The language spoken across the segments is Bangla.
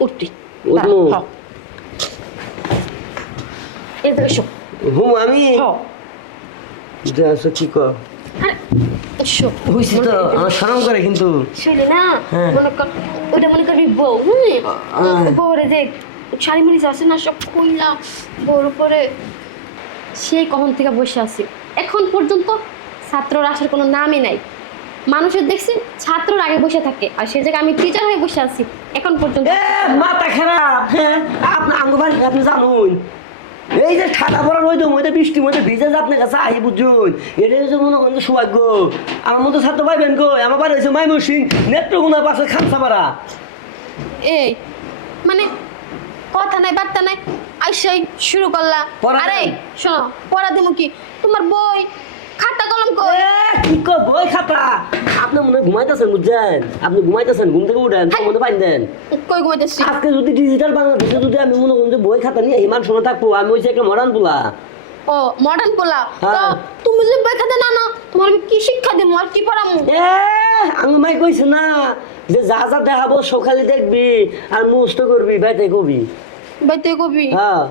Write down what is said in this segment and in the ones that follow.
উঠবি। উঠবো? হুম আমি? কি কর তো আমার করে কিন্তু। না হ্যাঁ। মনে কর ওটা মনে করবি বউ হ্যাঁ। বউরে যে শাড়ি মুড়ি আছে না সব খুইলা বউর উপরে। সেই কখন থেকে বসে আছি। এখন পর্যন্ত ছাত্রর আসার কোনো নামই নাই। মানুষের দেখছি ছাত্রর আগে বসে থাকে আর সে জায়গায় আমি টিচার হয়ে বসে আছি এখন পর্যন্ত। মাথা খারাপ হ্যাঁ? আপনার আঙ্গ বাড়ি আপনি জানুন। এই যে ঠান্ডা পড়া রইতো মধ্যে বৃষ্টি মধ্যে ভিজে যে আপনার কাছে আহি বুঝুন এটা হচ্ছে মনে করেন সৌভাগ্য। আমার মতো ছাত্র পাইবেন গো আমার বাড়ি হয়েছে মাইমর সিং নেত্রকোনার পাশে খামসাপাড়া এই মানে কথা নাই বার্তা নাই আইসাই শুরু করলা। আরে শোনো পড়া দেবো কি? তোমার বই এ, বই খাতা। আপনি মনে ঘুমাইতেছেন বুঝছেন? আপনি ঘুমাইতেছেন ঘুম থেকে উঠেন মনে পাইন দেন। কই ঘুমাইতেছি? আজকে যদি ডিজিটাল বাংলাদেশে যদি আমি মনে বই খাতা নিয়ে ইমান সময় থাকব আমি একটা মডার্ন পোলা। ও মডার্ন পোলা? তো হ্যাঁ। তুমি যদি বই খাতা না না তোমার আমি কি শিক্ষা দেবো? আর কি পড়ামু? এ আমি মাই কইছে না যে যা যা দেখাবো সকালে দেখবি আর মুস্ত করবি বাইতে কবি। বাইতে কবি? হ্যাঁ।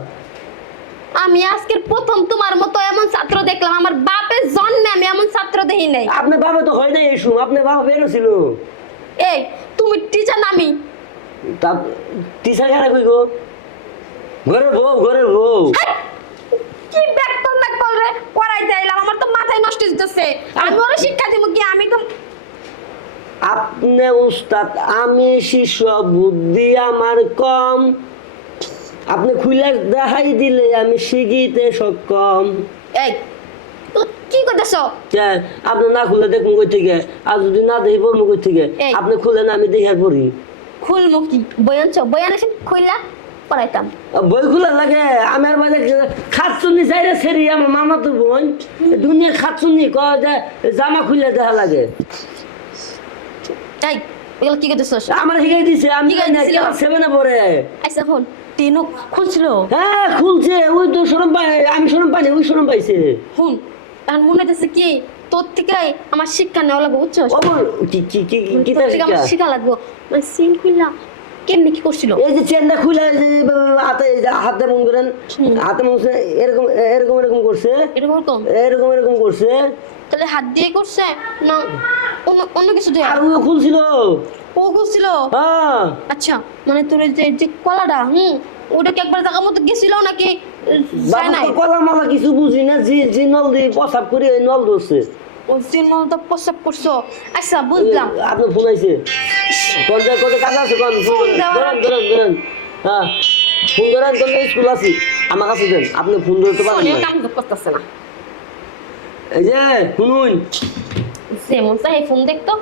আমি আজকের প্রথম তোমার মতো এমন ছাত্র দেখলাম আমার বাপের জন্মে আমি এমন দেখি নাই। আপনার বাবা তো হয় নাই এই সময় আপনার বাবা বেরোছিল এই তুমি টিচার নামি তা টিচার কারা কই গো ঘরের বউ ঘরের বউ। কি রে আইলাম আমার তো মাথায় নষ্ট হইতেছে। আমি ওরে শিক্ষা দিব কি? আমি তো আপনি উস্তাদ আমি শিষ্য বুদ্ধি আমার কম। আপনি খুলে দেখাই দিলে আমি শিখিতে সক্ষম। এই করতেছ? কে? আপনি না খুলে দেখুন কই থেকে? আর যদি না দেখি পড়ব কই থেকে? আপনি খুলেন আমি দেখে পড়ি। খুলমু কি? বই আনছ বই আনছেন খুললা পড়াইতাম। বই খোলা লাগে? আমার মাঝে খাচ্ছুনি চাইলে সেরি আমার মামা তো বোন দুনিয়া খাচ্ছুনি কয় যে জামা খুলে দেখা লাগে। এই এগুলো কি করতেছ আমার শিখাই দিছে আমি জানি না? ক্লাস সেভেনে পড়ে। আইসা ফোন। টেনও খুলছিল? হ্যাঁ খুলছে ওই তো সরম পাই আমি সরম পাইনি ওই সরম পাইছে। ফোন। এখন মনে হইতেছে কি তোর থেকে আমার শিক্ষা নেওয়া লাগবে বুঝছ কি কি কি কি কি তোর থেকে আমার শিক্ষা? লাগবে। মানে সিন খুললা কেমনি কি করছিল? এই যে চেনটা খুলে হাতে হাতে মন করেন হাতে মন এরকম এরকম এরকম করছে। এরকম এরকম? করছে। তাহলে হাত দিয়ে করছে না অন্য অন্য কিছু দিয়ে? আর ও খুলছিল। ও করছিল হ্যাঁ। আচ্ছা মানে তোর যে যে কলাটা হুম ওটা কি একবার জায়গা মতো গেছিল নাকি? তো কিছু বুঝি না যে যে নল দিয়ে প্রসাব করে ওই নল ধরছে। ও দিন মতো প্রস্তাব করছ। আচ্ছা বুঝলাম। আপনি ফোন আইছে? কোন কত কাজ আছে কোন ফোন ফোন ধরেন ধরেন ধরেন। হ্যাঁ ফোন ধরেন কোন স্কুল আছি। আমার কাছে দেন আপনি ফোন ধরতে পারেন না। কাম করতেছে না। এই যে শুনুন। যেমন চাই ফোন দেখতো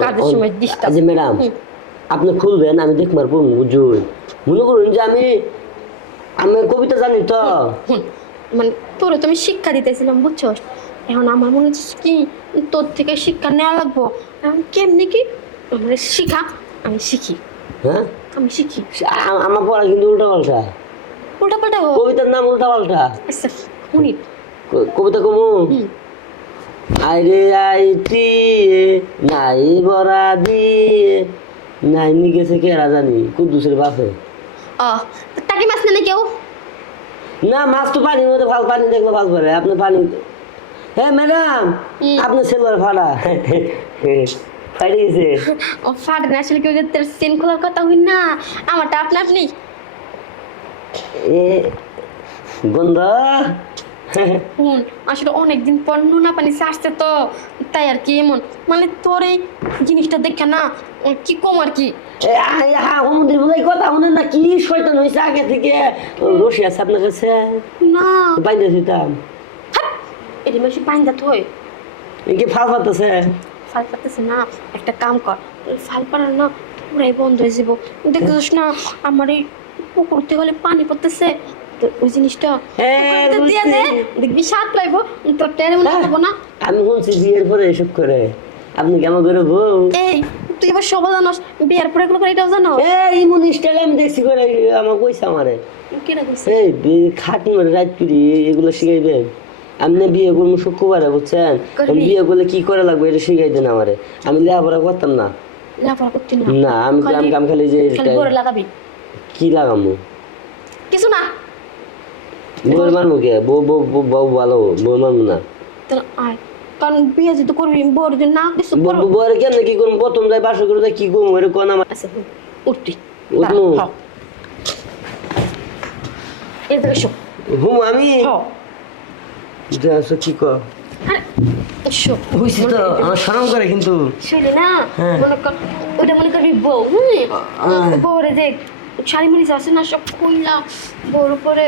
কাজের সময় ডিস্টার্ব। এই যে ম্যাডাম আপনি খুলবেন আমি দেখবার পড়ুন বুঝুন। মনে করুন যে আমি আমি কবিতা জানি তো। মানে তোরে তুমি শিক্ষা দিতেছিলাম বুঝছ এখন আমার মনে হচ্ছে কি তোর থেকে শিক্ষা নেওয়া লাগবো। এখন কেমনি কি? আমার শিখা আমি শিখি। হ্যাঁ? আমি শিখি। আমার পড়া কিন্তু উল্টা পাল্টা উল্টা পাল্টা কবিতার নাম উল্টা পাল্টা আচ্ছা শুনি। কবিতা কমু। আইরে আইটি নাই বরা দিয়ে। নাই নি গেছে কে রাজানি কুদ্দুসের বাপে। আহ কেউ? না মাছ তো পানির মধ্যে ভালো পানি দেখলে ভালো পাবে। আপনি পানি হ্যাঁ ম্যাডাম আপনি ফাড়া। গেছে ও ফাট না আসলে কেউ যে তোর সেন খোলার কথা হই না আমারটা আপনা আপনি এ গন্ধ হুন আসলে অনেকদিন পর নুনা পানি আসছে তো তাই আর কি এমন। মানে তোর এই জিনিসটা দেখে না কি কম আর কি? কথা না কি শয়তান হয়েছে আগে থেকে? ও, আছে আপনার কাছে? না। বাইরে দিতাম। এটি মাসে পানি দাঁত কি ফাল পাতেছে ফাল পাতেছে না একটা কাম কর ওই ফাল পাড়ার না পুরাই বন্ধ হয়ে যাব। দেখছিস না আমার এই পুকুর থেকে হলে পানি পড়তেছে তো ওই জিনিসটা হ্যাঁ। দেখবি সাত লাইব তোর টেরে মনে। না। আমি বিয়ের পরে এসব করে। আপনি কেমন করে বউ? এই তুই এবার সব জানোস বিয়ের পরে এগুলো করে এটাও জানো এই মন স্টাইল আমি দেখছি করে আমার কইছে আমারে। কেনা কইছে? এই বি- মারে রাত করি এগুলো শিখাইবেন আপনি বিয়ে করব শুক্রবারে বুঝছেন? বিয়ে করলে কি করে লাগবে এটা শিখাই দেন আমারে। আমি লেখাপড়া করতাম না। লেখাপড়া করতে না? না আমি আমি আমি খালি যে কি লাগামো? কিছু না। বউ মারবো কে বউ বউ বউ ভালো না। তাহলে আয়। কারণ বিয়ে যদি করবি যদি না কিছু করব কেন কি করব? প্রথম যাই করে যাই কি করব? কোন আমার আচ্ছা উঠতি। শো হুম আমি? দেখো কি কর? আমার শরম করে কিন্তু। না? হ্যাঁ। মনে কর ওটা মনে করবি বউ বউরে যে শাড়ি আছে না সব খুললা বউর উপরে